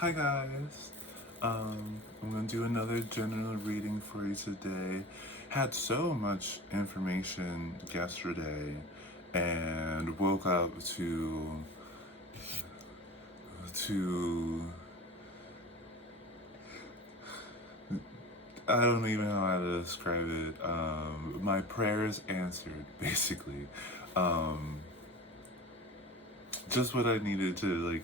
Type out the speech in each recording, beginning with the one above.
Hi guys. I'm gonna do another general reading for you today. Had so much information yesterday and woke up to I don't even know how to describe it. My prayers answered, basically. Um, just what I needed to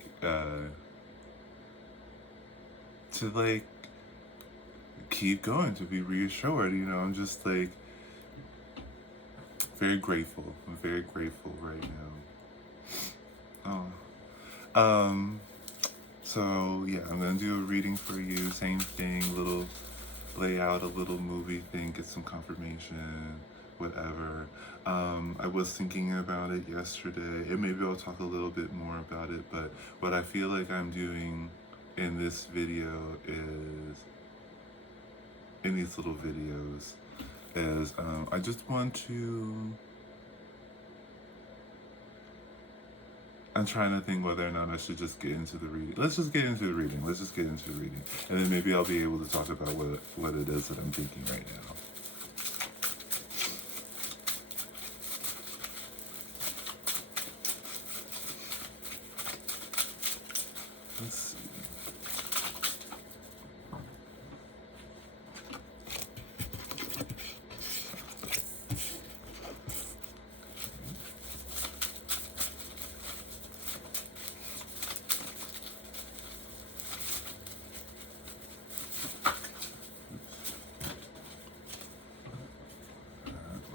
keep going, to be reassured. I'm just very grateful. I'm very grateful right now. Oh. So yeah, I'm gonna do a reading for you. Same thing, little lay out a little movie thing, get some confirmation, whatever. I was thinking about it yesterday, and maybe I'll talk a little bit more about it. But what I feel like I'm doing in this video is, in these little videos, is I just want to. I'm trying to think whether or not I should just get into the reading. Let's just get into the reading. Let's just get into the reading. And then maybe I'll be able to talk about what it is that I'm thinking right now. Let's see.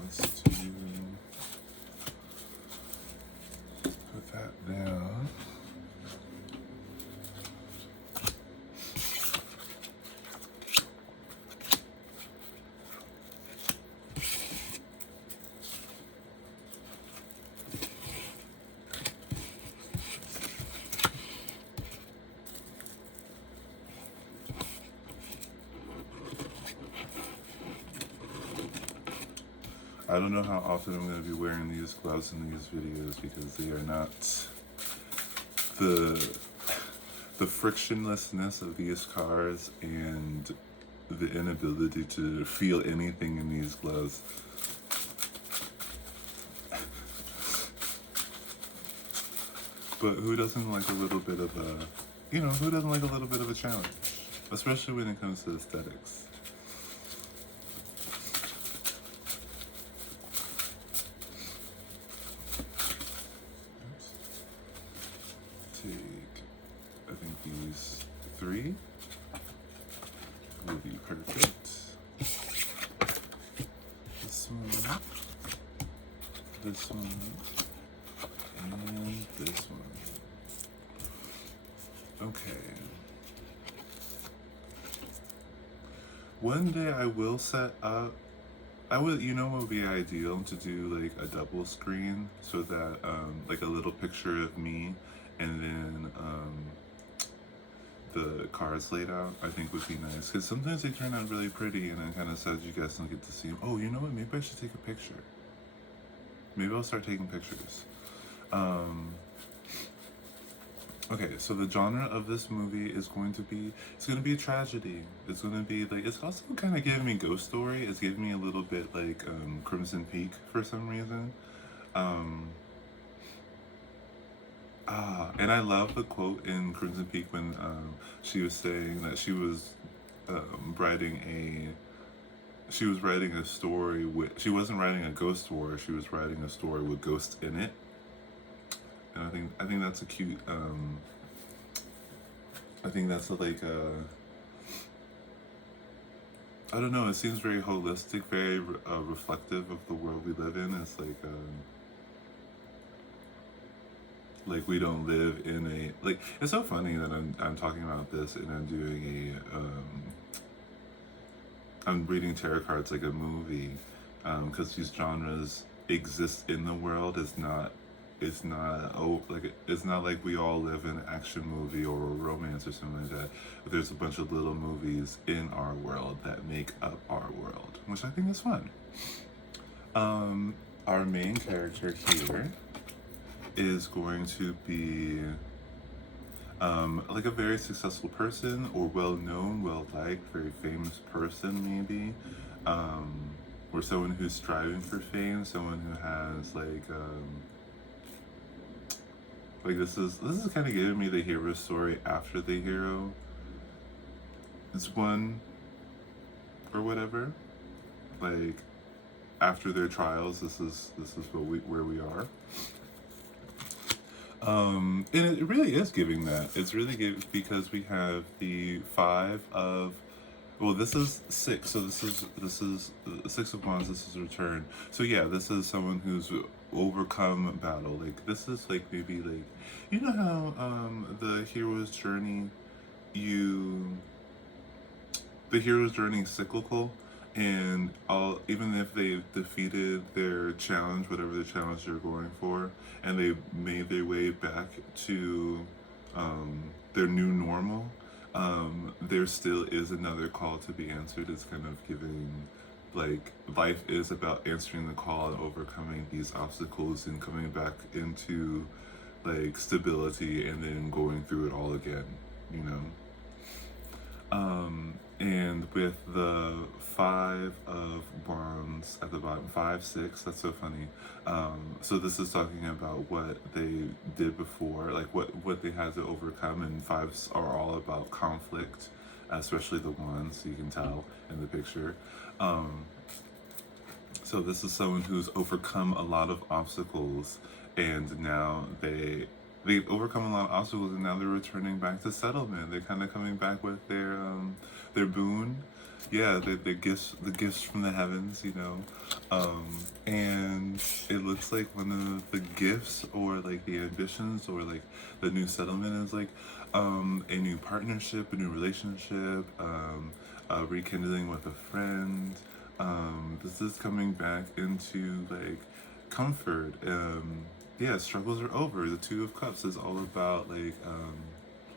Let's do, put that down. I don't know how often I'm going to be wearing these gloves in these videos because they are not the the frictionlessness of these cards and the inability to feel anything in these gloves. But who doesn't like a little bit of who doesn't like a little bit of a challenge? Especially when it comes to aesthetics. Take, I think these three will be perfect. This one, this one, and this one. Okay. One day I will set up. What would be ideal to do like a double screen so that like a little picture of me and then the cards laid out, I think would be nice because sometimes they turn out really pretty and then kind of says you guys don't get to see them. Oh, you know what? Maybe I should take a picture. Maybe I'll start taking pictures. Okay, so the genre of this movie is going to be, it's going to be a tragedy. It's going to be like, it's also kind of giving me Ghost Story. It's giving me a little bit like Crimson Peak for some reason. And I love the quote in Crimson Peak when she was saying that she was writing a story with, she wasn't writing a ghost story, she was writing a story with ghosts in it. And I think that's a cute, I think that's I don't know, it seems very holistic, very reflective of the world we live in. It's like we don't live in a, like, it's so funny that I'm talking about this and I'm doing I'm reading tarot cards like a movie, because these genres exist in the world. It's not like we all live in an action movie or a romance or something like that. But there's a bunch of little movies in our world that make up our world, which I think is fun. Our main character here is going to be like a very successful person or well-known, well-liked, very famous person maybe, um, or someone who's striving for fame, someone who has like this is kind of giving me the hero story after the hero is won or whatever, like after their trials. This is where we are. And it really is giving that. It's really giving because we have the five of, well, this is six. So this is Six of Wands. This is Return. So yeah, this is someone who's overcome battle. Like this is like maybe like, you know how the hero's journey, you the hero's journey is cyclical, and all even if they've defeated their challenge, whatever the challenge they're going for, and they made their way back to their new normal, there still is another call to be answered. It's kind of giving, like, life is about answering the call and overcoming these obstacles and coming back into like stability and then going through it all again, you know. And with the Five of Wands at the bottom, 5, 6, that's so funny. So this is talking about what they did before, like what they had to overcome, and fives are all about conflict, especially the ones you can tell in the picture. So this is someone who's overcome a lot of obstacles, and now they've overcome a lot of obstacles, and now they're returning back to settlement. They're kind of coming back with their boon, yeah, the gifts from the heavens, you know. And it looks like one of the gifts or like the ambitions or like the new settlement is like a new partnership, a new relationship, rekindling with a friend. This is coming back into like comfort. Yeah, struggles are over. The Two of Cups is all about like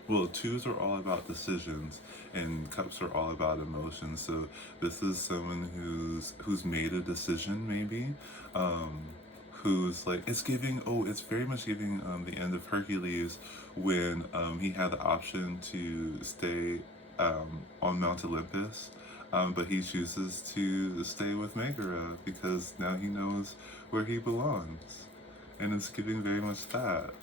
well, twos are all about decisions, and cups are all about emotions. So this is someone who's made a decision, maybe, who's like, it's giving. Oh, it's very much giving the end of Hercules, when he had the option to stay on Mount Olympus, but he chooses to stay with Megara because now he knows where he belongs, and it's giving very much that.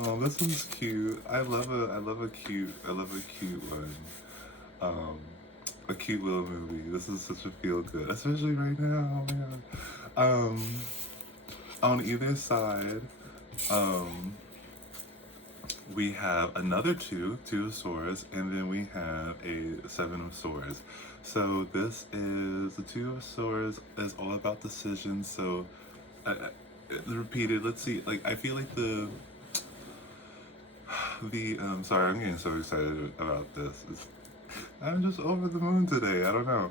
Oh, this one's cute. I love a cute one. Um, a cute little movie. This is such a feel good, especially right now. Oh my god. On either side, um, we have another two of swords, and then we have a 7 of swords. So this is the 2 of swords is all about decisions. So, repeated. Let's see. Like I feel like the sorry, I'm getting so excited about this. I'm just over the moon today. I don't know.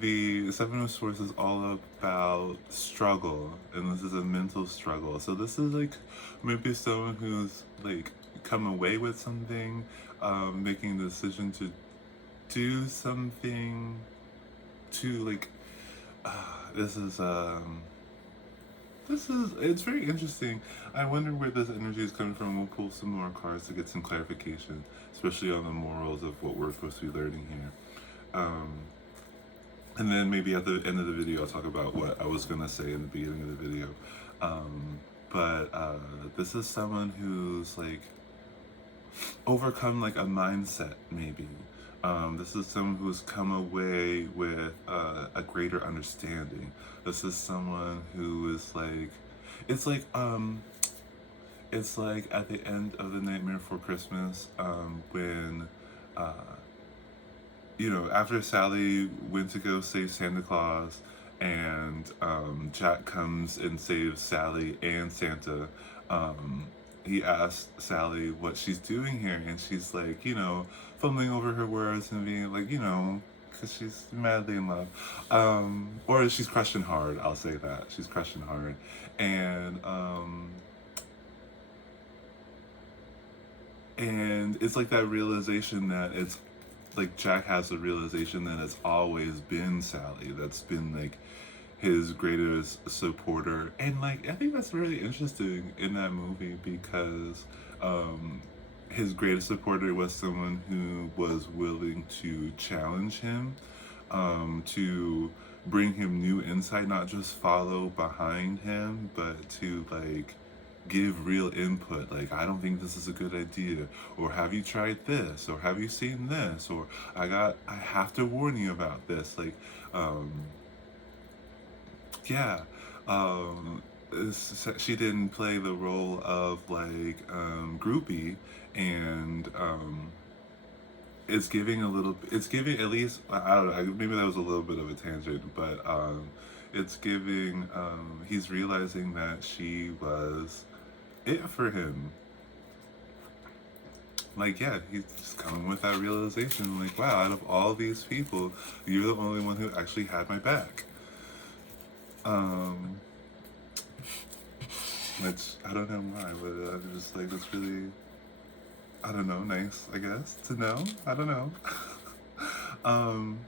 The 7 of Swords is all about struggle, and this is a mental struggle. So this is like maybe someone who's like come away with something, making the decision to do something, to like. This is it's very interesting. I wonder where this energy is coming from. We'll pull some more cards to get some clarification, especially on the morals of what we're supposed to be learning here. And then maybe at the end of the video, I'll talk about what I was gonna say in the beginning of the video. But this is someone who's like overcome like a mindset, maybe. This is someone who's come away with a greater understanding. This is someone who is like, it's like at the end of The Nightmare Before Christmas, when you know, after Sally went to go save Santa Claus, and Jack comes and saves Sally and Santa. He asks Sally what she's doing here, and she's like, you know, fumbling over her words and being like, you know, because she's madly in love. Or she's crushing hard, I'll say that. She's crushing hard. And it's like that realization that it's like Jack has a realization that it's always been Sally that's been like his greatest supporter. And like, I think that's really interesting in that movie because um, his greatest supporter was someone who was willing to challenge him, to bring him new insight, not just follow behind him, but to like give real input. Like, I don't think this is a good idea, or have you tried this, or have you seen this, or I have to warn you about this. Like, um, yeah, um, she didn't play the role of like groupie, and it's giving a little. It's giving at least I don't know. Maybe that was a little bit of a tangent, but it's giving. He's realizing that she was it for him. Like, yeah, he's just coming with that realization. Like, wow, out of all these people, you're the only one who actually had my back. Um, which I don't know why, but I'm just like, that's really, I don't know, nice, I guess, to know. I don't know. um,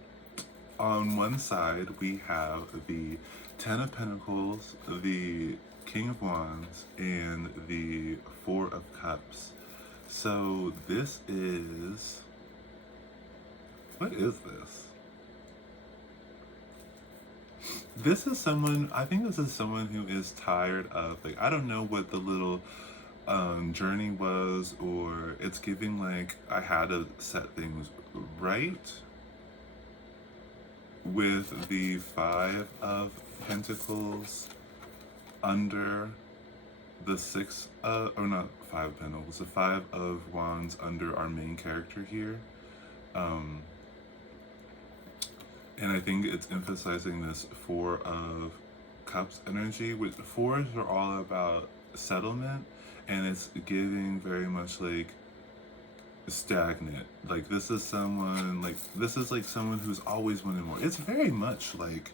on one side, we have the Ten of Pentacles, the King of Wands, and the Four of Cups. So this is, what is this? This is someone, I think this is someone who is tired of, like, I don't know what the little journey was, or it's giving like I had to set things right with the Five of Pentacles under the Six of, or not Five of Pentacles, the Five of Wands under our main character here. And I think it's emphasizing this Four of Cups energy, which fours are all about settlement, and it's giving very much like stagnant. Like, this is someone, like, this is like someone who's always wanting more. It's very much like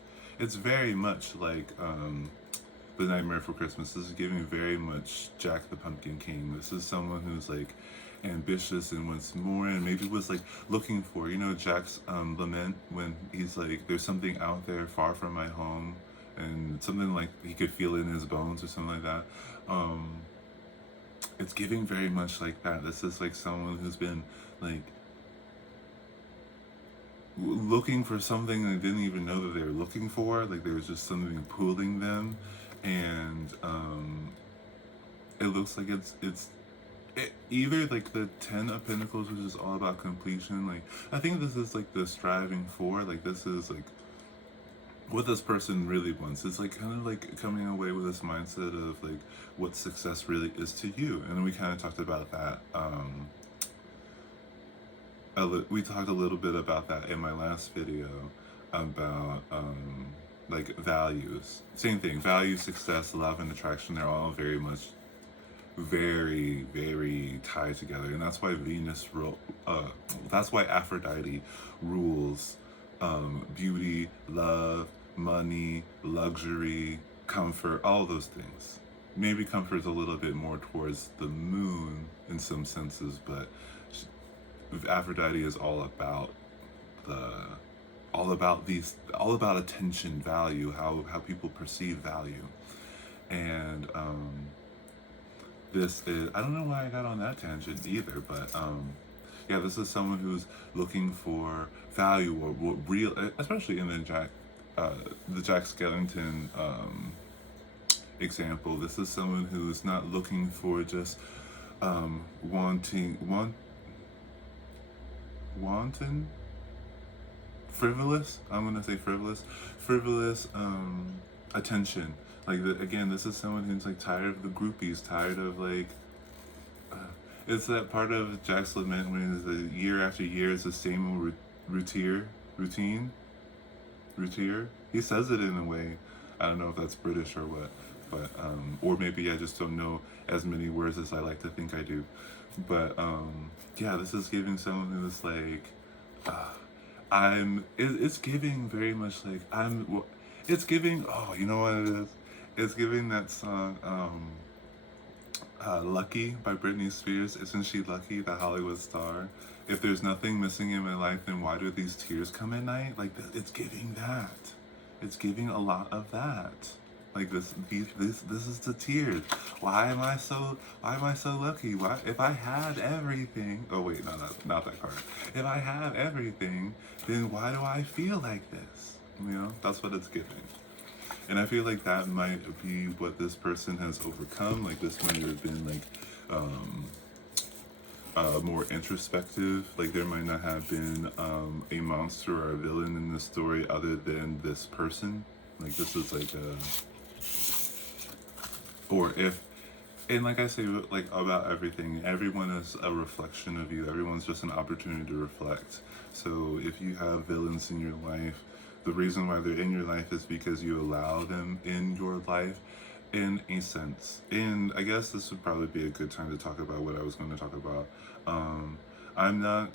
the Nightmare for Christmas. This is giving very much Jack the Pumpkin King. This is someone who's like ambitious and wants more, and maybe was like looking for, you know, Jack's lament when he's like, there's something out there far from my home, and something like he could feel it in his bones or something like that. It's giving very much like that. This is like someone who's been like looking for something they didn't even know that they were looking for. Like, there was just something pulling them, and it looks like either like the Ten of Pentacles, which is all about completion. Like, I think this is like the striving for, like, this is like what this person really wants. It's like kind of like coming away with this mindset of like what success really is to you. And we kind of talked about that. We talked a little bit about that in my last video about like values. Same thing, value, success, love, and attraction. They're all very much very, very tied together, and that's why that's why Aphrodite rules beauty, love, money, luxury, comfort, all those things. Maybe comfort is a little bit more towards the moon in some senses, but Aphrodite is all about attention, value, how people perceive value, and this is, I don't know why I got on that tangent either, but yeah, this is someone who's looking for value, or real, especially in the Jack Skellington example. This is someone who's not looking for just wanton, frivolous. I'm gonna say frivolous attention. Like, again, this is someone who's like tired of the groupies, tired of like. It's that part of Jack's lament when it's a year after year, it's the same old routine. He says it in a way. I don't know if that's British or what, but or maybe I just don't know as many words as I like to think I do. But yeah, this is giving someone who's like, It's giving very much like It's giving. Oh, you know what it is? It's giving that song. Lucky by Britney Spears. Isn't she lucky, the Hollywood star? If there's nothing missing in my life, then why do these tears come at night? Like, it's giving that. It's giving a lot of that. Like this is the tears. Why am I so lucky? Why if I had everything, oh wait, no, not that card. If I have everything, then why do I feel like this? You know, that's what it's giving. And I feel like that might be what this person has overcome. Like this might have been like um more introspective. Like there might not have been a monster or a villain in the story other than this person. Like this is like a, or if, and like I say, like about everything, everyone is a reflection of you. Everyone's just an opportunity to reflect. So if you have villains in your life, the reason why they're in your life is because you allow them in your life in a sense. And I guess this would probably be a good time to talk about what I was going to talk about. Um, I'm not,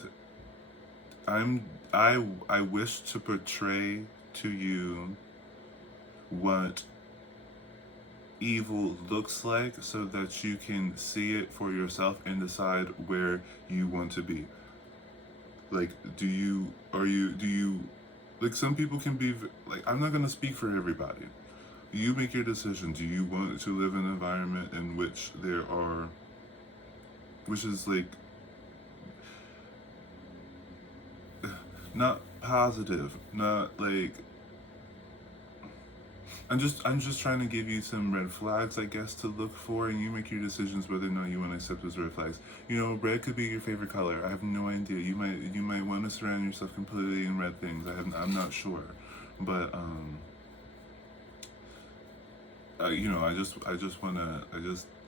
I wish to portray to you what evil looks like so that you can see it for yourself and decide where you want to be. Like, do you, like, some people can be, like, I'm not going to speak for everybody. You make your decision. Do you want to live in an environment in which there are, which is like, not positive, not like, I'm just trying to give you some red flags, I guess, to look for, and you make your decisions whether or not you want to accept those red flags. You know, red could be your favorite color. I have no idea. You might want to surround yourself completely in red things. I'm not sure, but you know, I just wanna,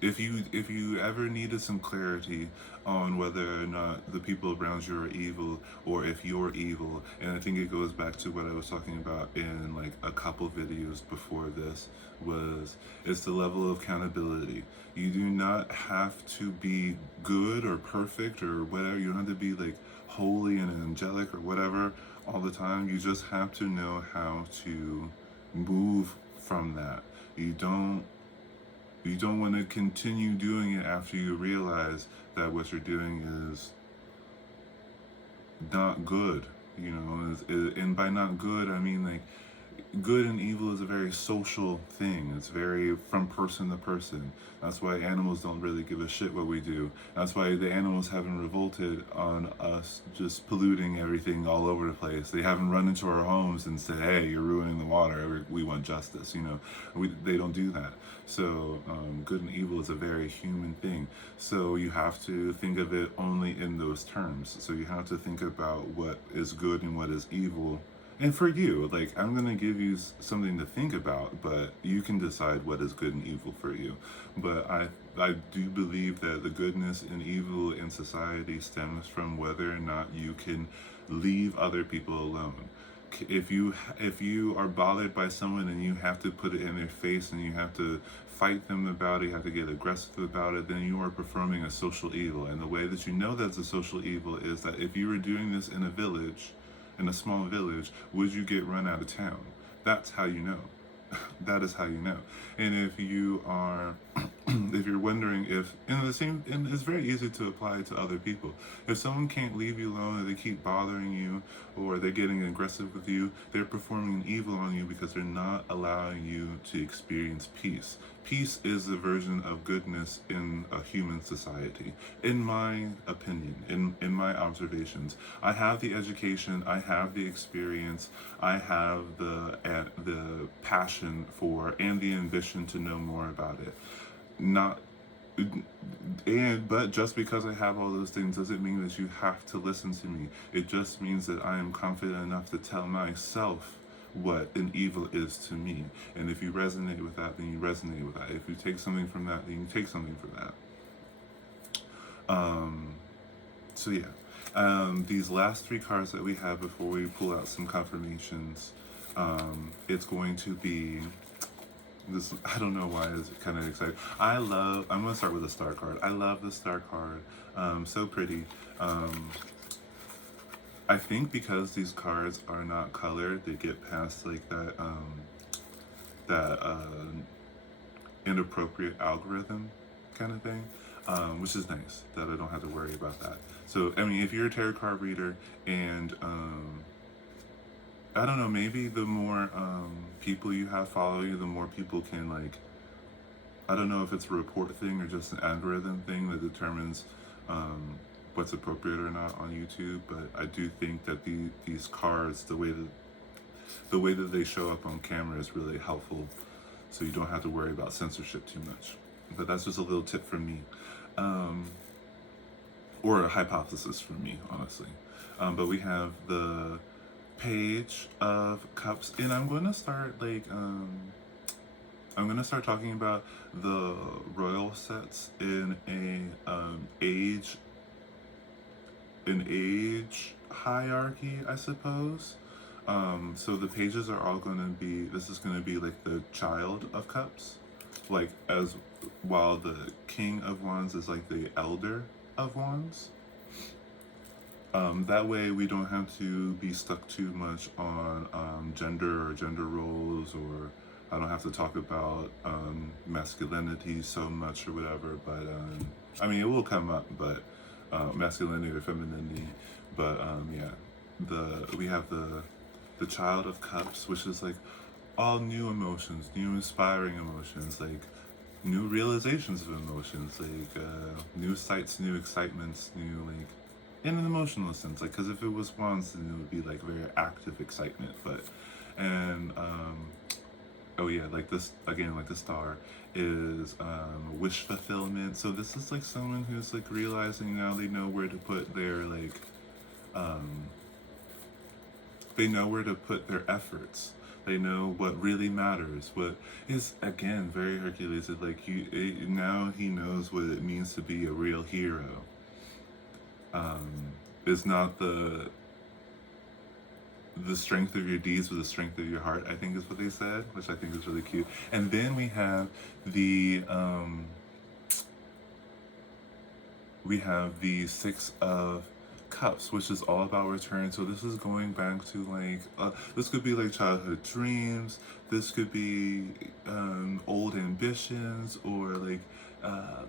if you ever needed some clarity on whether or not the people around you are evil or if you're evil, and I think it goes back to what I was talking about in like a couple videos before this, was it's the level of accountability. You do not have to be good or perfect or whatever. You don't have to be like holy and angelic or whatever all the time. You just have to know how to move from that. You don't want to continue doing it after you realize that what you're doing is not good. You know, and by not good, I mean like good and evil is a very social thing. It's very from person to person. That's why animals don't really give a shit what we do. That's why the animals haven't revolted on us just polluting everything all over the place. They haven't run into our homes and said, "Hey, you're ruining the water. We want justice." You know, they don't do that. So good and evil is a very human thing. So you have to think of it only in those terms. So you have to think about what is good and what is evil. And for you, like, I'm gonna give you something to think about, but you can decide what is good and evil for you. But I do believe that the goodness and evil in society stems from whether or not you can leave other people alone. If you are bothered by someone and you have to put it in their face and you have to fight them about it, you have to get aggressive about it, then you are performing a social evil. And the way that you know that's a social evil is that if you were doing this in a village, in a small village, would you get run out of town? That's how you know. That is how you know. And if you are, if you're wondering if, and the same, and it's very easy to apply to other people. If someone can't leave you alone, or they keep bothering you, or they're getting aggressive with you, they're performing an evil on you because they're not allowing you to experience peace. Peace is the version of goodness in a human society, in my opinion, in my observations. I have the education, I have the experience, I have the passion for and the ambition to know more about it. Not but just because I have all those things doesn't mean that you have to listen to me. It just means that I am confident enough to tell myself what an evil is to me. And if you resonate with that, then you resonate with that. If you take something from that, then you take something from that. So yeah. These last three cards that we have before we pull out some confirmations, it's going to be this. I don't know why it's kind of exciting. I'm gonna start with the star card. I love the star card. So pretty. I think because these cards are not colored, they get past like that inappropriate algorithm kind of thing, which is nice that I don't have to worry about that. So I mean, if you're a tarot card reader and I don't know, maybe the more people you have follow you, the more people can like, I don't know if it's a report thing or just an algorithm thing that determines what's appropriate or not on YouTube. But I do think that these cards, the way that they show up on camera is really helpful, so you don't have to worry about censorship too much. But that's just a little tip from me, or a hypothesis from me, honestly. But we have the Page of Cups, and I'm going to start like I'm gonna start talking about the royal sets in an age hierarchy, I suppose. So the pages are all gonna be. This is gonna be like the Child of Cups, like as while the King of Wands is like the Elder of Wands. That way we don't have to be stuck too much on gender or gender roles, or I don't have to talk about masculinity so much or whatever. But I mean, it will come up, but masculinity or femininity. But yeah, we have the Child of Cups, which is like all new emotions, new inspiring emotions, like new realizations of emotions, like new sights, new excitements, new like in an emotional sense, like because if it was wands, then it would be like very active excitement. But and oh yeah, like this again, like the star is wish fulfillment. So this is like someone who's like realizing now they know where to put their like um they know where to put their efforts. They know what really matters. What is again very Hercules. Like now he knows what it means to be a real hero. Is not the strength of your deeds, but the strength of your heart, I think is what they said, which I think is really cute. And then we have the Six of Cups, which is all about return. So this is going back to like this could be like childhood dreams. This could be old ambitions, or like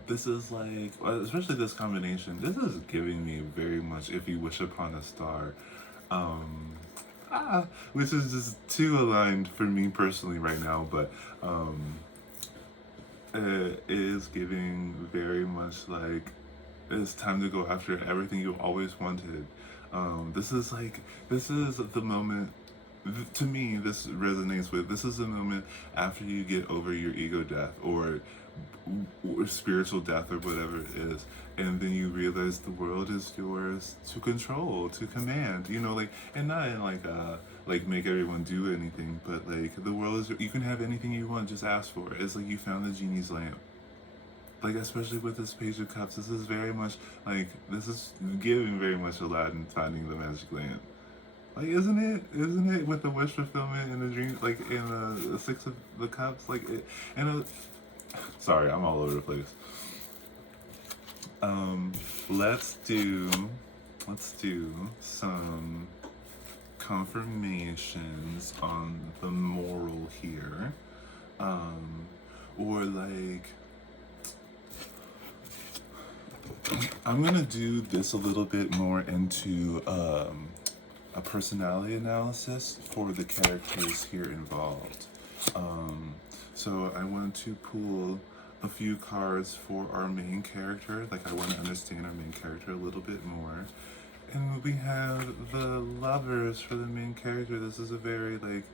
this is like especially this combination. This is giving me very much if you wish upon a star. Um, which is just too aligned for me personally right now, but it is giving very much like it's time to go after everything you've always wanted. This is the moment. To me, this resonates with. This is the moment after you get over your ego death or spiritual death or whatever it is, and then you realize the world is yours to control, to command. You know, like and not in like make everyone do anything, but like the world is. You can have anything you want. Just ask for it. It's like you found the genie's lamp. Like especially with this Page of Cups, this is very much like this is giving very much Aladdin finding the magic lamp. Like isn't it with the wish fulfillment and the dream, like in the Six of the Cups, like it, and sorry, I'm all over the place. Let's do some confirmations on the moral here, or like I'm gonna do this a little bit more into a personality analysis for the characters here involved. So I want to pull a few cards for our main character. Like I want to understand our main character a little bit more. And we have the Lovers for the main character. This is a very like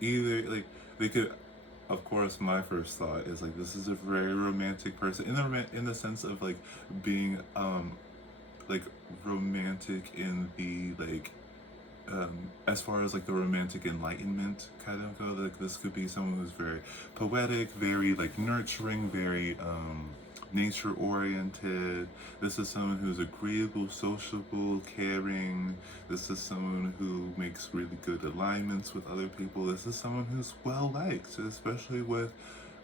either like they could. Of course, my first thought is like this is a very romantic person in the sense of like being like romantic in the like as far as like the romantic enlightenment kind of go. Like this could be someone who's very poetic, very like nurturing, very nature oriented. This is someone who's agreeable, sociable, caring. This is someone who makes really good alignments with other people. This is someone who's well liked, especially with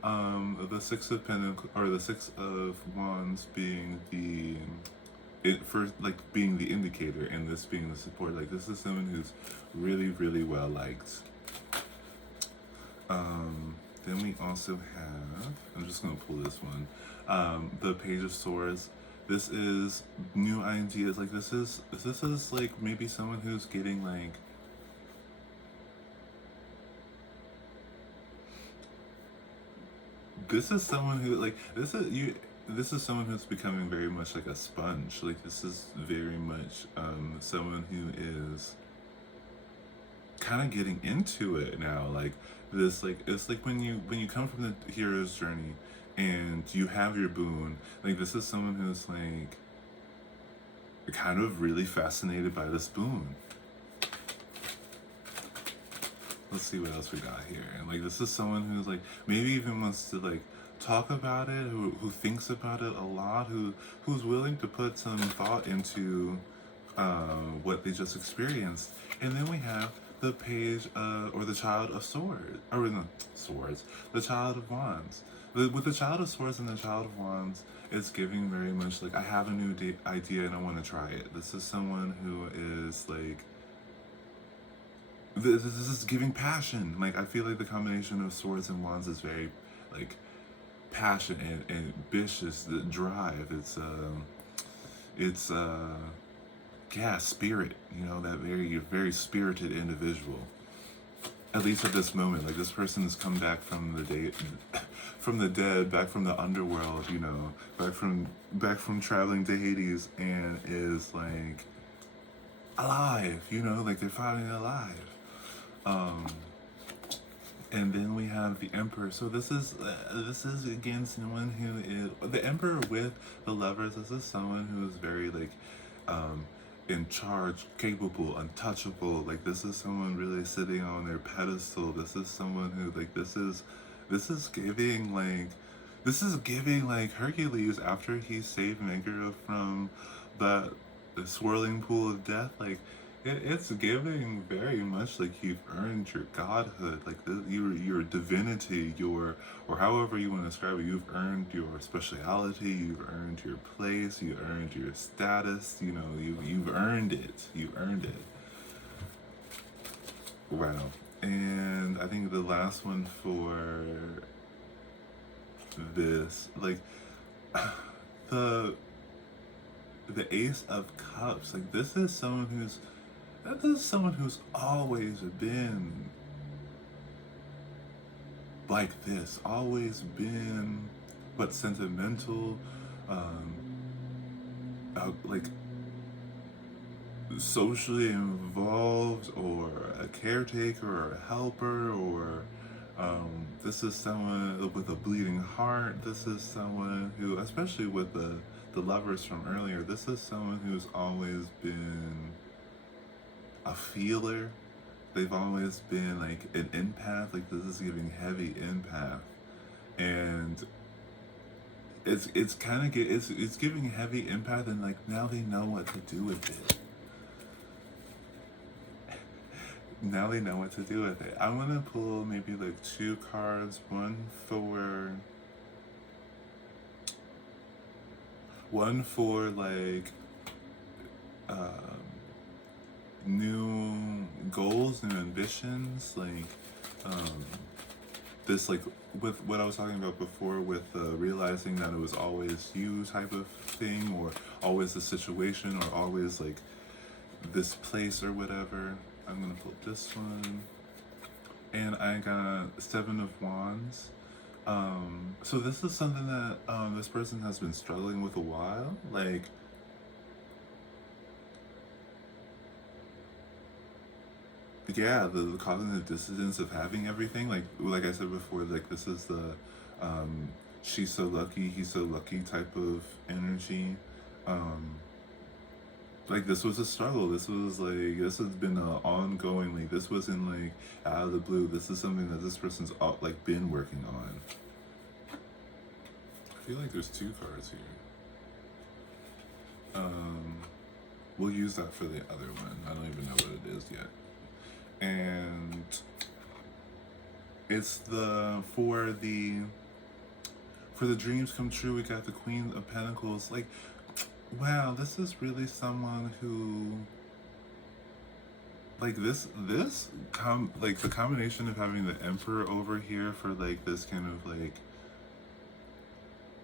the Six of Pentacles or the Six of Wands being being the indicator and this being the support. Like this is someone who's really well liked. Then we also have, I'm just gonna pull this one, the Page of Swords. This is new ideas. Like this is like maybe someone who's getting like this is someone who like this is you. This is someone who's becoming very much like a sponge. Like this is very much someone who is kind of getting into it now. Like this, like it's like when you come from the hero's journey and you have your boon. Like this is someone who's like kind of really fascinated by this boon. Let's see what else we got here. And like this is someone who's like maybe even wants to like talk about it, who thinks about it a lot, who's willing to put some thought into what they just experienced. And then we have the page or the child of swords, or no, swords, the child of wands. With the child of swords and the child of wands, it's giving very much like I have a new idea and I want to try it. This is someone who is like this is giving passion. Like I feel like the combination of swords and wands is very like passion and ambitious, the drive. It's yeah, spirit. You know, that very spirited individual. At least at this moment, like this person has come back from the day, from the dead, back from the underworld. You know, back from traveling to Hades, and is like alive. You know, like they're finally alive. And then we have the Emperor. So this is again someone who is the Emperor with the Lovers. This is someone who is very like in charge, capable, untouchable. Like this is someone really sitting on their pedestal. This is someone who like this is giving like Hercules after he saved Megara from the swirling pool of death. Like it's giving very much like you've earned your godhood, like your divinity, or however you want to describe it. You've earned your speciality, you've earned your place, you earned your status. You know, you've earned it. You've earned it. Wow. And I think the last one for this, like the Ace of Cups. Like this is someone who's always been like this, always been, but sentimental, like socially involved, or a caretaker, or a helper, or this is someone with a bleeding heart. This is someone who, especially with the Lovers from earlier, this is someone who's always been a feeler. They've always been like an empath. Like this is giving heavy empath, and it's kind of it's giving heavy empath, and like now they know what to do with it. Now they know what to do with it. I'm gonna pull maybe like 2 cards, one for like new goals, new ambitions, like this, like with what I was talking about before, with realizing that it was always you type of thing, or always the situation, or always like this place or whatever. I'm gonna pull this one, and I got 7 of Wands. So this is something that this person has been struggling with a while, like yeah, the cognitive dissonance of having everything, like I said before, like this is the she's so lucky, he's so lucky type of energy. Like this was a struggle. This has been ongoing. Like this wasn't like out of the blue. This is something that this person's like been working on. I feel like there's 2 cards here. We'll use that for the other one. I don't even know what it is yet. And it's for the dreams come true. We got the Queen of Pentacles. Like, wow, this is really someone who, like like the combination of having the Emperor over here for like this kind of like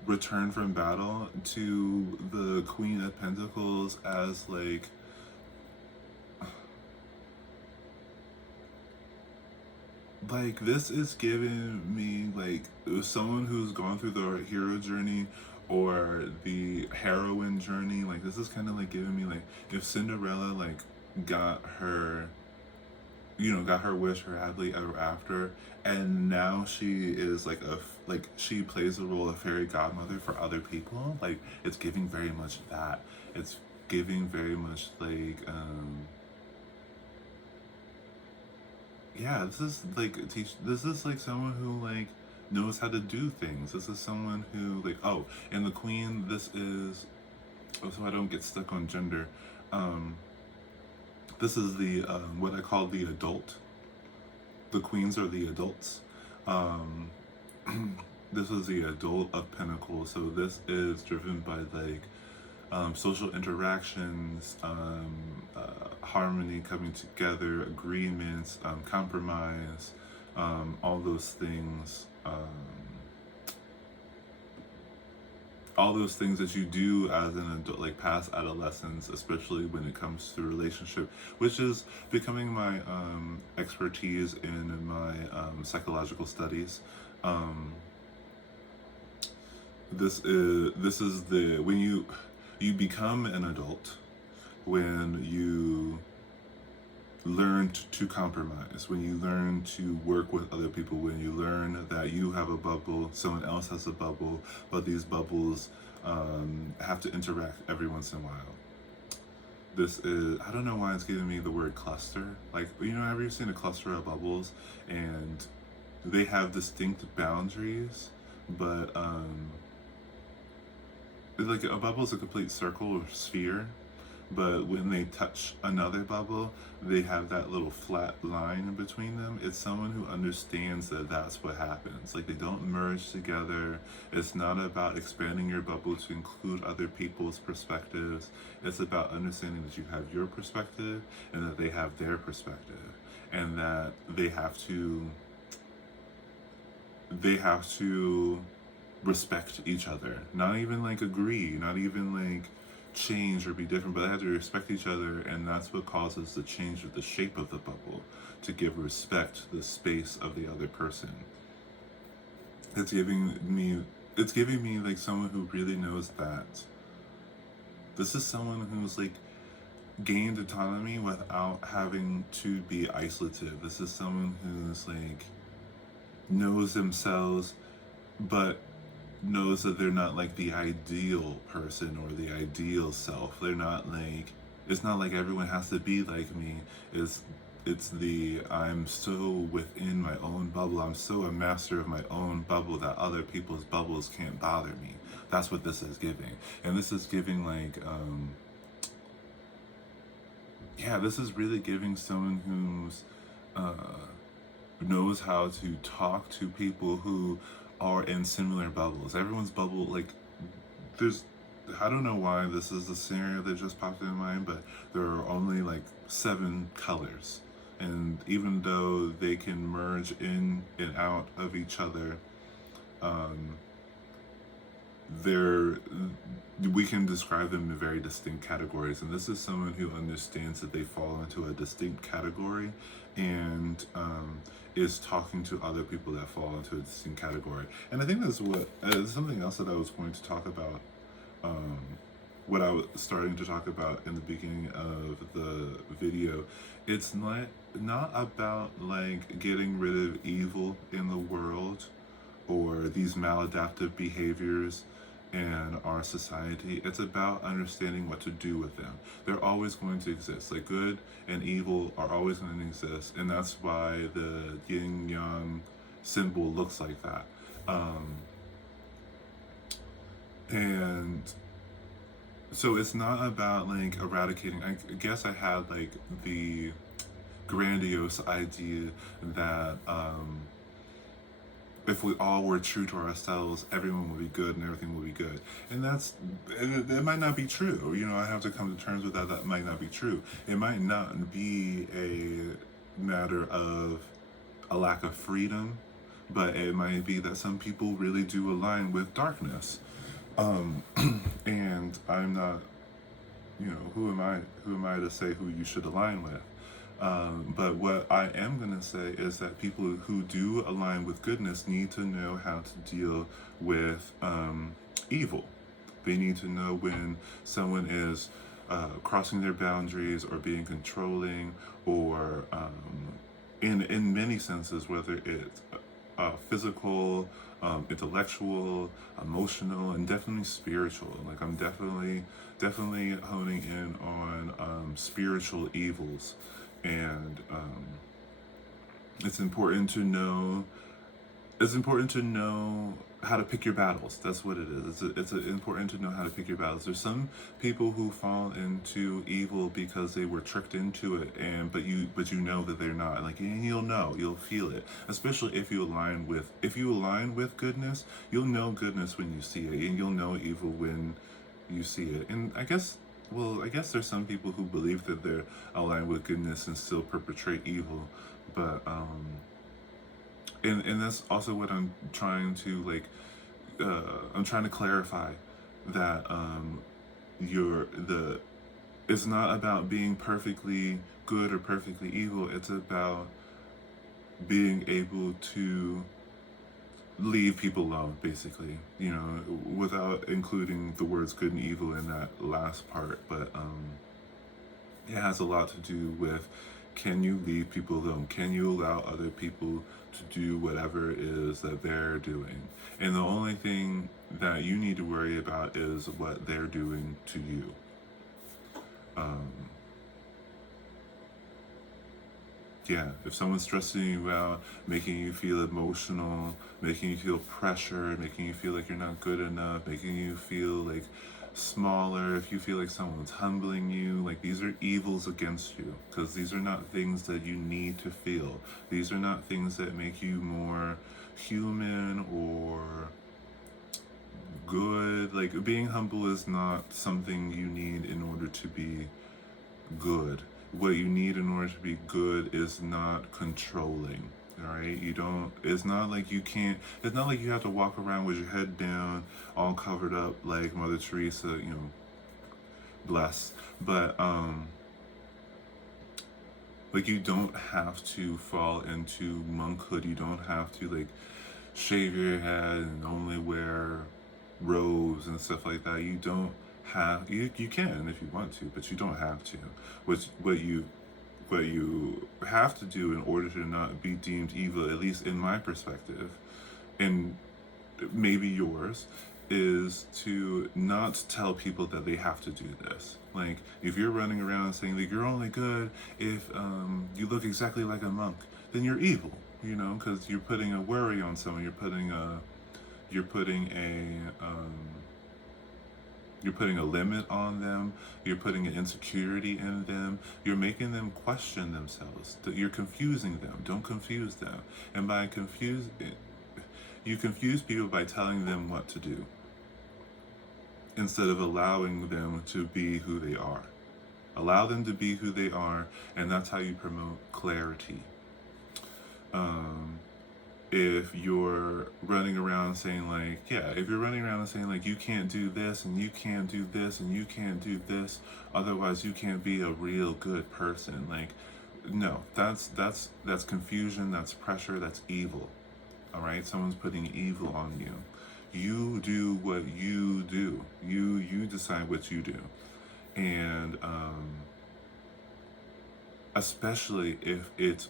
return from battle, to the Queen of Pentacles as like like this is giving me like someone who's gone through the hero journey or the heroine journey. Like this is kind of like giving me like if Cinderella like got her, got her wish, her happily ever after, and now she is like like she plays the role of fairy godmother for other people. Like it's giving very much that. It's giving very much like yeah, this is like teach. This is like someone who like knows how to do things. This is someone who like and the queen. This is so I don't get stuck on gender. Um, this is the what I call the adult. The queens are the adults. Um, this is the adult of Pentacles. So this is driven by like social interactions, harmony, coming together, agreements, compromise, all those things. All those things that you do as an adult, like past adolescence, especially when it comes to relationship, which is becoming my expertise in my psychological studies. Um, this is the when you become an adult when you learn to compromise, when you learn to work with other people, when you learn that you have a bubble, someone else has a bubble, but these bubbles have to interact every once in a while. This is, I don't know why it's giving me the word cluster. Like, have you seen a cluster of bubbles and they have distinct boundaries, but like a bubble is a complete circle or sphere, but when they touch another bubble, they have that little flat line in between them. It's someone who understands that that's what happens. Like they don't merge together. It's not about expanding your bubble to include other people's perspectives. It's about understanding that you have your perspective and that they have their perspective, and that they have to respect each other. Not even like agree, not even like change or be different, but they have to respect each other, and that's what causes the change of the shape of the bubble, to give respect to the space of the other person. It's giving me like someone who really knows that this is someone who's like gained autonomy without having to be isolative. This is someone who's like knows themselves, but knows that they're not like the ideal person or the ideal self. They're not like, it's not like everyone has to be like me. It's the, I'm so within my own bubble. I'm so a master of my own bubble that other people's bubbles can't bother me. That's what this is giving. And this is giving like this is really giving someone who's knows how to talk to people who are in similar bubbles. Everyone's bubble, like, I don't know why this is the scenario that just popped in mind, but there are only like 7 colors. And even though they can merge in and out of each other, we can describe them in very distinct categories. And this is someone who understands that they fall into a distinct category and is talking to other people that fall into a distinct category. And I think that's what something else that I was going to talk about, what I was starting to talk about in the beginning of the video. It's not about like getting rid of evil in the world or these maladaptive behaviors in our society. It's about understanding what to do with them. They're always going to exist. Like good and evil are always going to exist, and that's why the yin yang symbol looks like that. And so it's not about like eradicating. I guess I had like the grandiose idea that if we all were true to ourselves, everyone would be good and everything would be good. And it might not be true. I have to come to terms with that. That might not be true. It might not be a matter of a lack of freedom, but it might be that some people really do align with darkness. And I'm not, who am I to say who you should align with? But what I am going to say is that people who do align with goodness need to know how to deal with evil. They need to know when someone is crossing their boundaries or being controlling, or in many senses, whether it's physical, intellectual, emotional, and definitely spiritual. Like I'm definitely honing in on spiritual evils, and it's important to know it's important to know how to pick your battles. That's what it is. It's important to know how to pick your battles. There's some people who fall into evil because they were tricked into it, and but you know that they're not. Like, and you'll feel it. Especially if you align with goodness, you'll know goodness when you see it, and you'll know evil when you see it. And I guess there's some people who believe that they're aligned with goodness and still perpetrate evil, but and that's also what I'm trying to I'm trying to clarify that you're the it's not about being perfectly good or perfectly evil. It's about being able to leave people alone, basically, without including the words good and evil in that last part. But it has a lot to do with, can you leave people alone? Can you allow other people to do whatever it is that they're doing? And the only thing that you need to worry about is what they're doing to you. Um, yeah, if someone's stressing you out, making you feel emotional, making you feel pressure, making you feel like you're not good enough, making you feel like smaller, if you feel like someone's humbling you, like these are evils against you, because these are not things that you need to feel. These are not things that make you more human or good. Like, being humble is not something you need in order to be good. What you need in order to be good is not controlling. All right, you don't. It's not like you can't. It's not like you have to walk around with your head down, all covered up like Mother Teresa. Bless. But like, you don't have to fall into monkhood. You don't have to like shave your head and only wear robes and stuff like that. You don't have. You can if you want to, but you don't have to. What you have to do in order to not be deemed evil, at least in my perspective, and maybe yours, is to not tell people that they have to do this. Like, if you're running around saying that you're only good if you look exactly like a monk, then you're evil. Because you're putting a worry on someone. You're putting a limit on them. You're putting an insecurity in them. You're making them question themselves. You're confusing them. Don't confuse them. And you confuse people by telling them what to do instead of allowing them to be who they are. Allow them to be who they are, and that's how you promote clarity. If you're running around saying you can't do this and you can't do this and you can't do this, otherwise you can't be a real good person. Like, no, that's confusion, that's pressure, that's evil. All right, someone's putting evil on you. You do what you do. You decide what you do, and especially if it's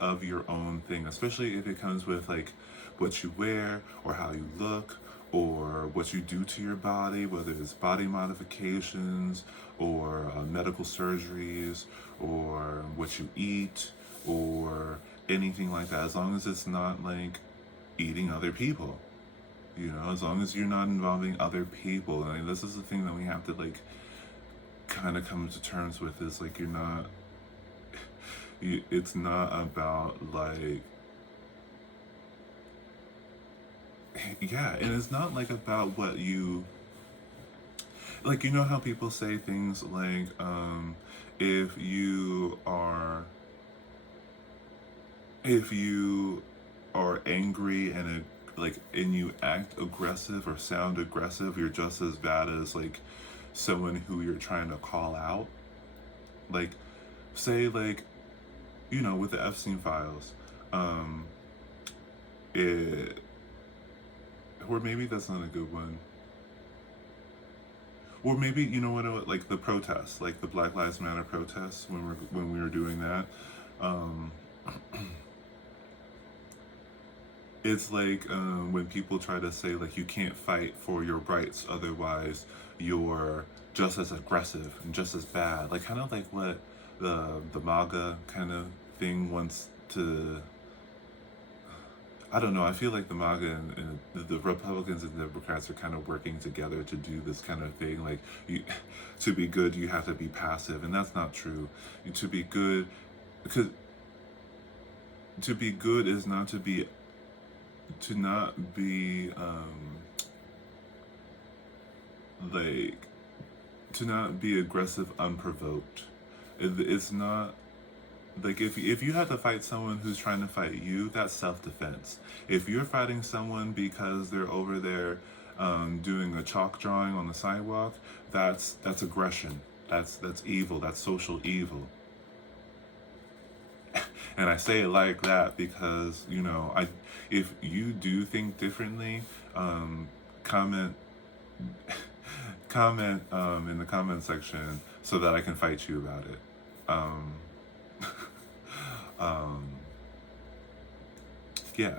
of your own thing, especially if it comes with like what you wear or how you look or what you do to your body, whether it's body modifications or medical surgeries or what you eat or anything like that, as long as it's not like eating other people, as long as you're not involving other people. I mean, this is the thing that we have to like kind of come to terms with, is like, it's not about like, yeah, and it's not like about what you like. How people say things like, if you are angry and you act aggressive or sound aggressive, you're just as bad as like someone who you're trying to call out. Like, say like, with the Epstein files, um, it, or maybe that's not a good one. Or maybe like the protests, like the Black Lives Matter protests when we were doing that. Um, it's like when people try to say like you can't fight for your rights, otherwise you're just as aggressive and just as bad. Like kind of like what the MAGA kind of thing wants to. I don't know. I feel like the MAGA and the Republicans and the Democrats are kind of working together to do this kind of thing. Like, to be good, you have to be passive, and that's not true. To be good, because to be good is not to not be like to not be aggressive unprovoked. It's not like if you have to fight someone who's trying to fight you, that's self-defense. If you're fighting someone because they're over there doing a chalk drawing on the sidewalk, that's aggression. That's evil. That's social evil. And I say it like that because if you do think differently, comment comment in the comment section so that I can fight you about it. Um, um, yeah.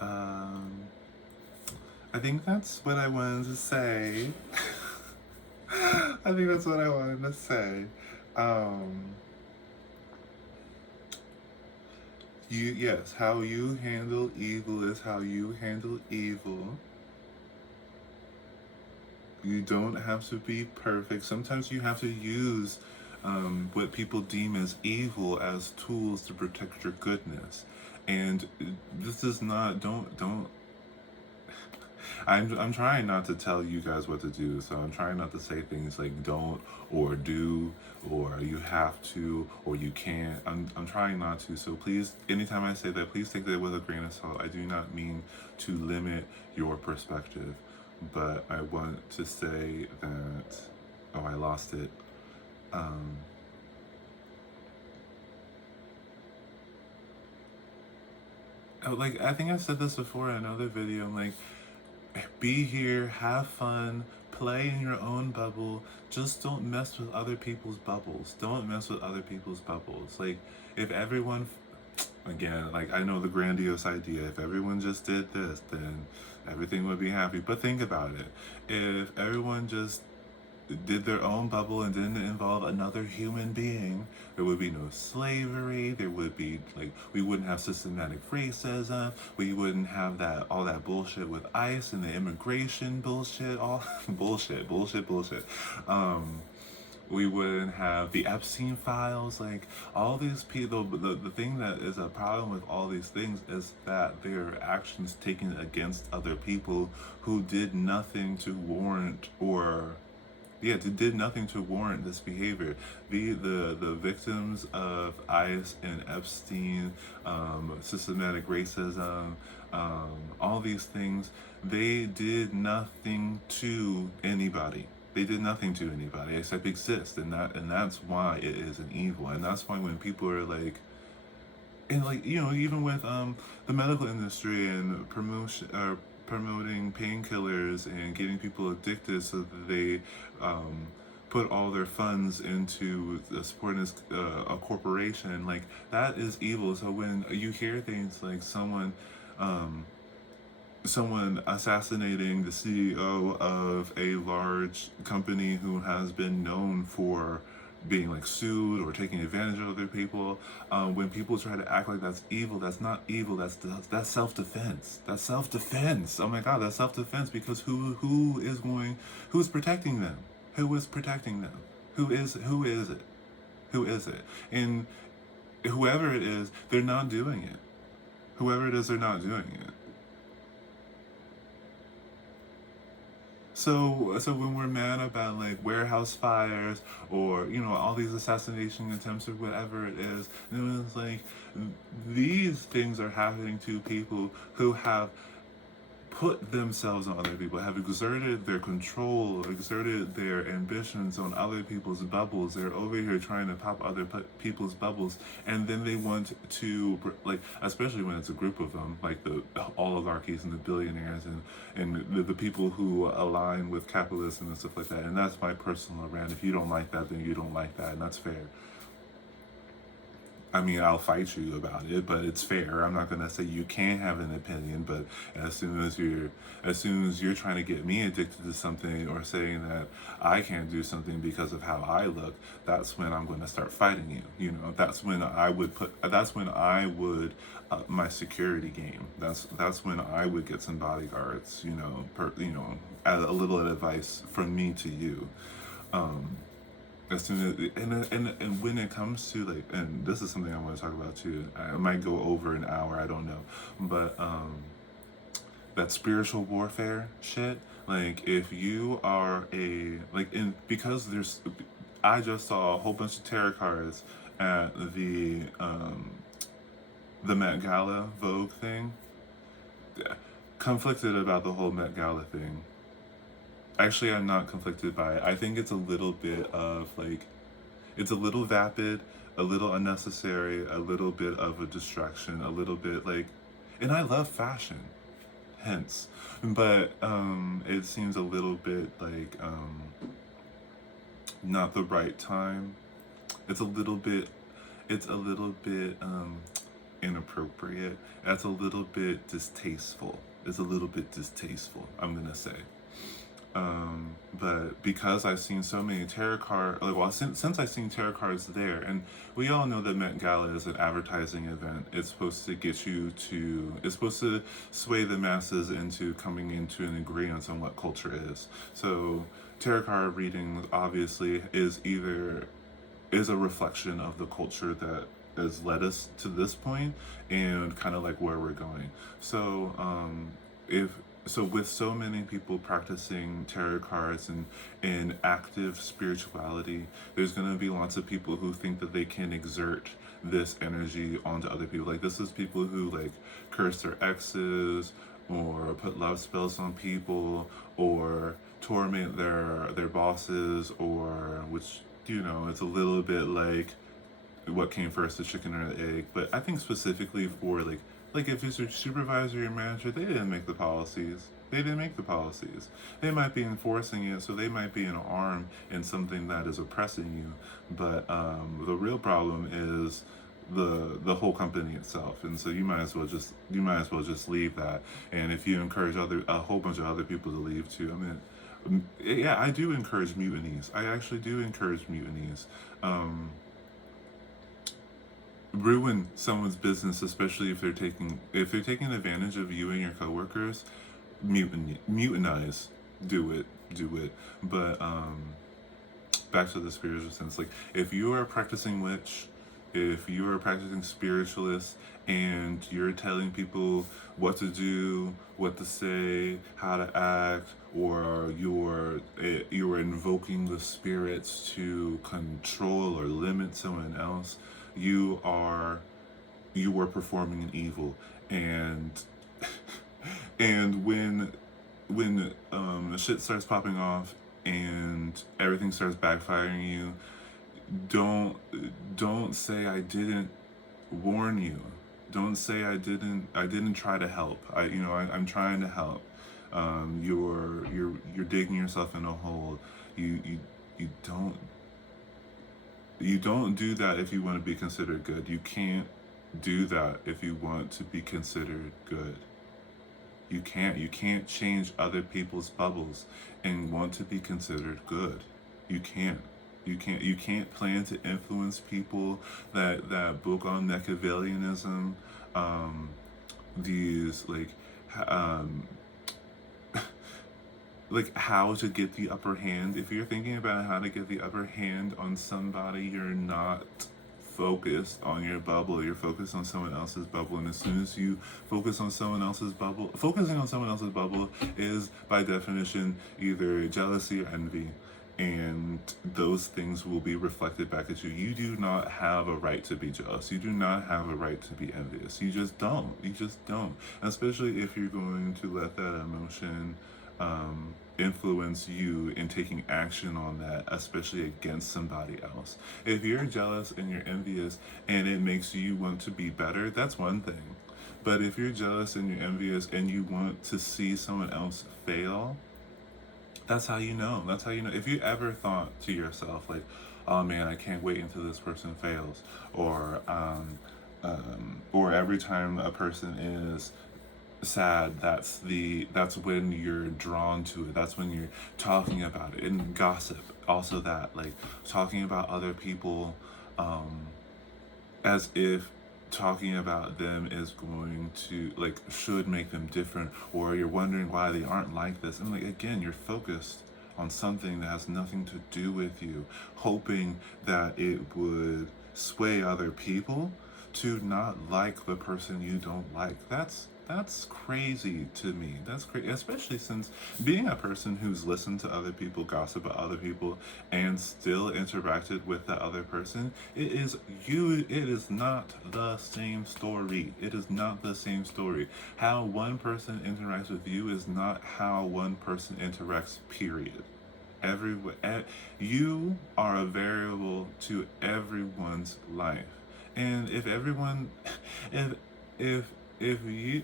I think that's what I wanted to say. I think that's what I wanted to say. Yes, how you handle evil is how you handle evil. You don't have to be perfect. Sometimes you have to use what people deem as evil as tools to protect your goodness. And this is not, don't, I'm trying not to tell you guys what to do, so I'm trying not to say things like don't or do or you have to or you can't. I'm trying not to. So please, anytime I say that, please take that with a grain of salt. I do not mean to limit your perspective, but I want to say that. Oh, I lost it. Like I think I said this before in another video. I'm like, be here, have fun, play in your own bubble. Just don't mess with other people's bubbles. Don't mess with other people's bubbles. Like, if everyone, again, like I know the grandiose idea, if everyone just did this, then everything would be happy. But think about it. If everyone just did their own bubble and didn't involve another human being, there would be no slavery. There would be we wouldn't have systematic racism. We wouldn't have all that bullshit with ICE and the immigration bullshit. All bullshit. We wouldn't have the Epstein files. Like all these people. The thing that is a problem with all these things is that their actions taken against other people who did nothing to warrant did nothing to warrant this behavior. The victims of ICE and Epstein, systematic racism, all these things, they did nothing to anybody. They did nothing to anybody except exist, and that's why it is an evil, and that's why when people are like, and even with the medical industry and promoting painkillers and getting people addicted so that they put all their funds into supporting a corporation, like that is evil. So when you hear things like someone assassinating the CEO of a large company who has been known for being sued or taking advantage of other people, when people try to act like that's evil, that's not evil. That's self-defense. That's self-defense. Oh my God, that's self-defense, because who's protecting them? Who is protecting them? Who is it? Who is it? And whoever it is, they're not doing it. Whoever it is, they're not doing it. So when we're mad about warehouse fires or all these assassination attempts or whatever it is, it's like these things are happening to people who have put themselves on other people, have exerted their control, exerted their ambitions on other people's bubbles. They're over here trying to pop other people's bubbles, and then they want to, like, especially when it's a group of them, like the oligarchies and the billionaires and the people who align with capitalism and stuff like that. And that's my personal rant. If you don't like that, then you don't like that, and that's fair. I mean, I'll fight you about it, but it's fair. I'm not gonna say you can't have an opinion, but as soon as you're trying to get me addicted to something or saying that I can't do something because of how I look, that's when I'm gonna start fighting you. You know, that's when I would up my security game. That's when I would get some bodyguards. A little advice from me to you. As soon as and when it comes to, like, and this is something I want to talk about too. I might go over an hour, I don't know, but that spiritual warfare shit. Like, if you are because I just saw a whole bunch of tarot cards at the Met Gala Vogue thing. Conflicted about the whole Met Gala thing. Actually, I'm not conflicted by it. I think it's a little bit of, like, it's a little vapid, a little unnecessary, a little bit of a distraction, a little bit like, and I love fashion, hence, but it seems a little bit like not the right time. It's a little bit, inappropriate. That's a little bit distasteful. It's a little bit distasteful, I'm gonna say. But because I've seen so many tarot cards, since I've seen tarot cards there, and we all know that Met Gala is an advertising event. It's supposed to sway the masses into coming into an agreement on what culture is. So tarot card reading obviously is a reflection of the culture that has led us to this point and kind of like where we're going. So with so many people practicing tarot cards and active spirituality, there's going to be lots of people who think that they can exert this energy onto other people. Like, this is people who, like, curse their exes or put love spells on people or torment their bosses, or which, it's a little bit like what came first, the chicken or the egg. But I think specifically for like if it's your supervisor, your manager, they didn't make the policies. They didn't make the policies. They might be enforcing it, so they might be an arm in something that is oppressing you. But the real problem is the whole company itself. And so you might as well just leave that. And if you encourage a whole bunch of other people to leave too, I mean, yeah, I do encourage mutinies. I actually do encourage mutinies. Ruin someone's business, especially if they're taking advantage of you and your coworkers. Mutinize. Do it. But back to the spiritual sense. Like, if you are a practicing witch, if you are a practicing spiritualist, and you're telling people what to do, what to say, how to act, or you're invoking the spirits to control or limit someone else, you are performing an evil. And when shit starts popping off and everything starts backfiring you, don't say I didn't warn you. Don't say I didn't try to help. I'm trying to help. You're digging yourself in a hole. You don't do that if you want to be considered good. You can't do that if you want to be considered good. You can't change other people's bubbles and want to be considered good. You can't plan to influence people. That book on Machiavellianism, these like how to get the upper hand. If you're thinking about how to get the upper hand on somebody, you're not focused on your bubble. You're focused on someone else's bubble. And as soon as you focus on someone else's bubble, focusing on someone else's bubble is by definition either jealousy or envy. and those things will be reflected back at you. You do not have a right to be jealous. You do not have a right to be envious. You just don't. You just don't. Especially if you're going to let that emotion influence you in taking action on that, especially against somebody else. If you're jealous and you're envious and it makes you want to be better, that's one thing. But if you're jealous and you're envious and you want to see someone else fail, that's how you know. That's how you know. If you ever thought to yourself, like, oh man, I can't wait until this person fails, or every time a person is sad, that's when you're drawn to it. That's when you're talking about it. And gossip, also that, like talking about other people, um, as if talking about them is going to, like, should make them different, or you're wondering why they aren't like this. And like, again, you're focused on something that has nothing to do with you, hoping that it would sway other people to not like the person you don't like. That's crazy to me. That's crazy, especially since being a person who's listened to other people gossip about other people and still interacted with that other person. It is you. It is not the same story. It is not the same story. How one person interacts with you is not how one person interacts. Period. You are a variable to everyone's life, and if everyone, if if if you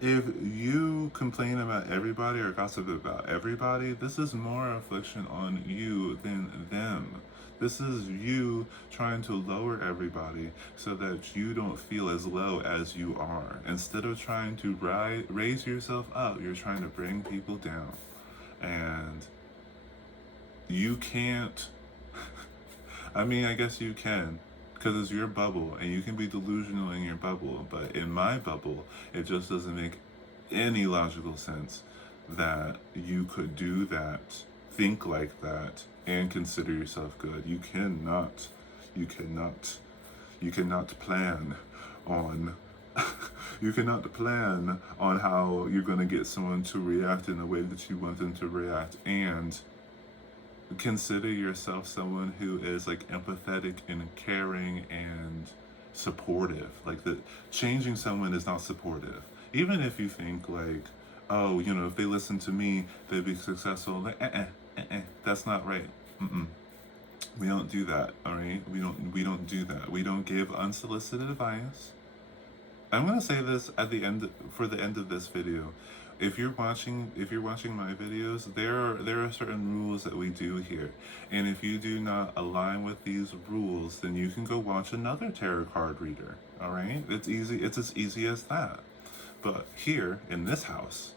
if you complain about everybody or gossip about everybody, this is more affliction on you than them. This is you trying to lower everybody so that you don't feel as low as you are. Instead of trying to raise yourself up, you're trying to bring people down. And you can't, I mean, I guess you can, because it's your bubble and you can be delusional in your bubble. But in my bubble, it just doesn't make any logical sense that you could do that, think like that, and consider yourself good. You cannot, you cannot plan on. You cannot plan on how you're going to get someone to react in the way that you want them to react, and consider yourself someone who is like empathetic and caring and supportive. Like, that changing someone is not supportive. Even if you think like, oh, you know, if they listen to me, they'd be successful. Like, that's not right. We don't do that. All right, we don't do that. We don't give unsolicited advice. I'm gonna say this at the end, for the end of this video. If you're watching my videos, there are certain rules that we do here, and if you do not align with these rules, then you can go watch another tarot card reader. All right, it's easy. It's as easy as that. But here in this house,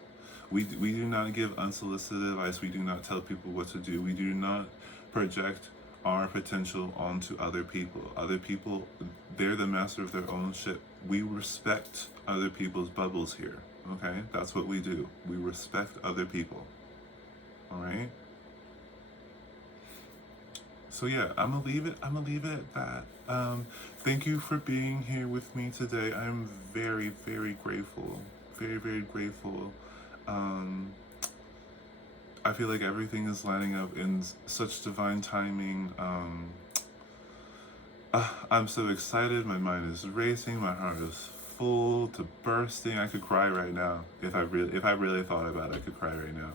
we do not give unsolicited advice. We do not tell people what to do. We do not project our potential onto other people. Other people, they're the master of their own ship. We respect other people's bubbles here. Okay, that's what we do. We respect other people. All right. So yeah, I'm gonna leave it at that. Thank you for being here with me today. I'm very, very grateful. Very, very grateful. I feel like everything is lining up in such divine timing. I'm so excited. My mind is racing. My heart is full to bursting. I could cry right now if I really thought about it. I could cry right now.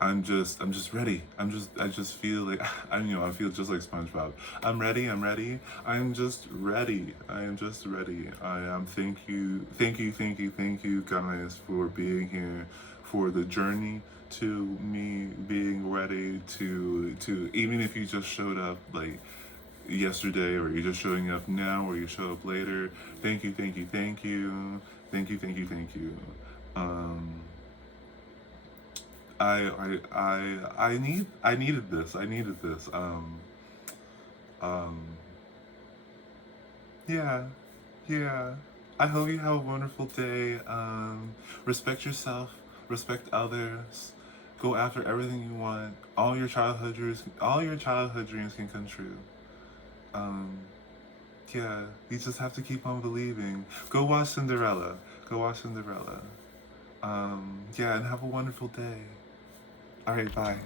I'm just ready. I just feel like I feel just like SpongeBob. I'm ready. I'm just ready. I am just ready. I am. Thank you guys for being here, for the journey to me being ready to even if you just showed up like yesterday, or you're just showing up now, or you show up later. Thank you. I needed this. Yeah, yeah. I hope you have a wonderful day. Respect yourself, respect others, go after everything you want. All your childhood dreams can come true. Um, yeah, you just have to keep on believing. Go watch Cinderella. Yeah, and have a wonderful day. All right, bye.